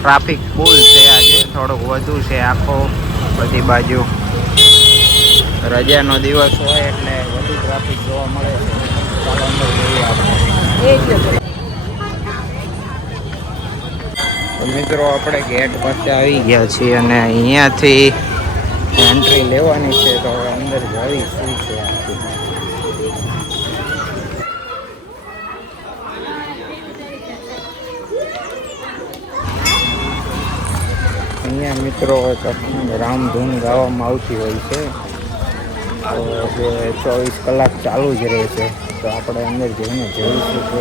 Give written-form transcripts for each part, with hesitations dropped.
Traffic ફૂલ છે આજે, થોડુંક વધુ છે આખો બધી બાજુ. રજાનો દિવસ હોય એટલે વધુ ટ્રાફિક જોવા મળે છે. ચાલો અંદર જોઈએ આપણે. તો મિત્રો આપણે ગેટ પાસે આવી ગયા છીએ અને અહીંયાથી એન્ટ્રી લેવાની છે. તો હવે અંદર જઈ શું છે આખું. અહીંયા મિત્રો રામધૂન ગાવામાં આવતી હોય છે. તો જે 24 કલાક ચાલુ જ રહે છે. તો આપણે અંદર જઈને જોઈશું કે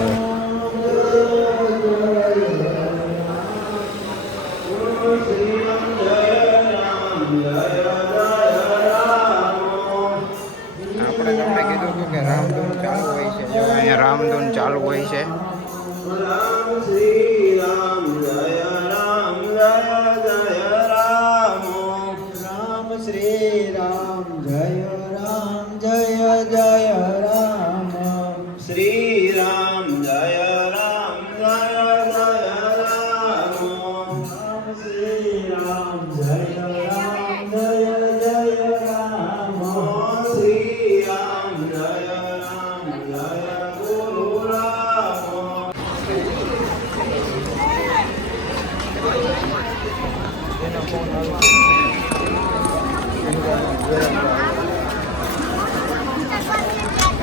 આપણે તમને કીધું હતું કે રામધૂન ચાલુ હોય છે. જો અહીંયા રામધૂન ચાલુ હોય છે. રામ શ્રી રામ જય રામ જય જય રામ. રામ શ્રી રામ જય રામ જય જય રામ. શ્રી રામ જય રામ જય જય રામ. રામ શ્રી રામ જય રામ જય જય રામ. શ્રી રામ જય રામ જય ગુરુ રામ.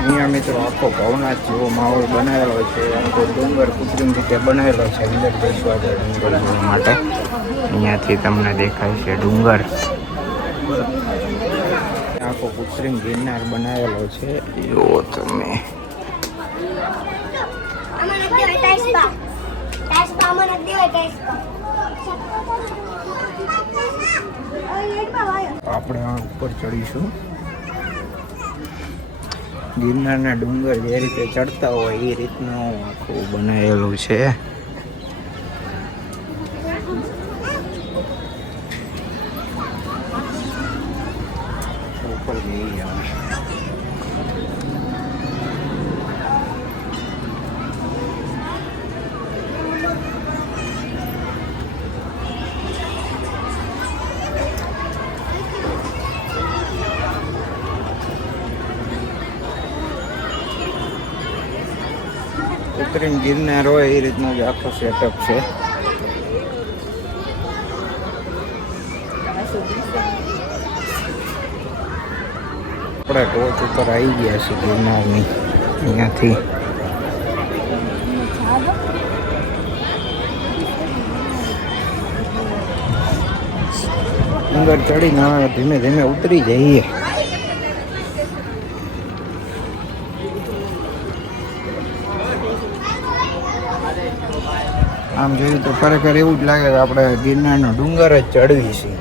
અહીંયા મિત્રો આખો ભવનાથ જેવો માહોલ બનાવેલો છે. આખો ડુંગર કૃત્રિમ રીતે બનાવેલો છે. અંદર બેસવા જાય ડુંગર જોવા માટે. અહીંયાથી તમને દેખાય છે ડુંગર. આખો કૃત્રિમ ગિરનાર બનાવેલો છે. જો તમે આપણે આ ઉપર ચડીશું. ગિરનારના ડુંગર જે રીતે ચડતા હોય એ રીતનું આખું બનાવેલું છે. ઉપર જઈએ અમે. કૃત્રિમ ગિરનાર હોય એ રીતનો જ આખો સેટઅપ છે. આપણે ટોચ ઉપર આવી ગયા છીએ ગિરનારની. અહીંયાથી અંદર ચડીને ધીમે ધીમે ઉતરી જઈએ. આમ જોયું તો ખરેખર એવું જ લાગે કે આપણે ગિરનારનો ડુંગર જ ચડવી છે.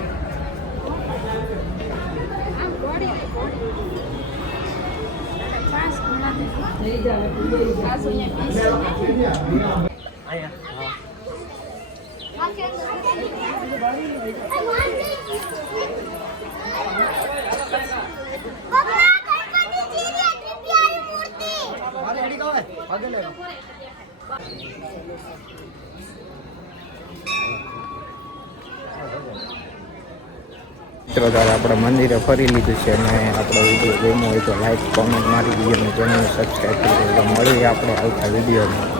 મિત્રો તારે આપણે મંદિરે ફરી લીધું છે અને આપણો વિડીયો ગમ્યો હોય તો લાઈક કોમેન્ટ મારી દીધી અને ચેનલને સબસ્ક્રાઈબ કરી. મળીએ આપણે આવતા વિડીયોમાં.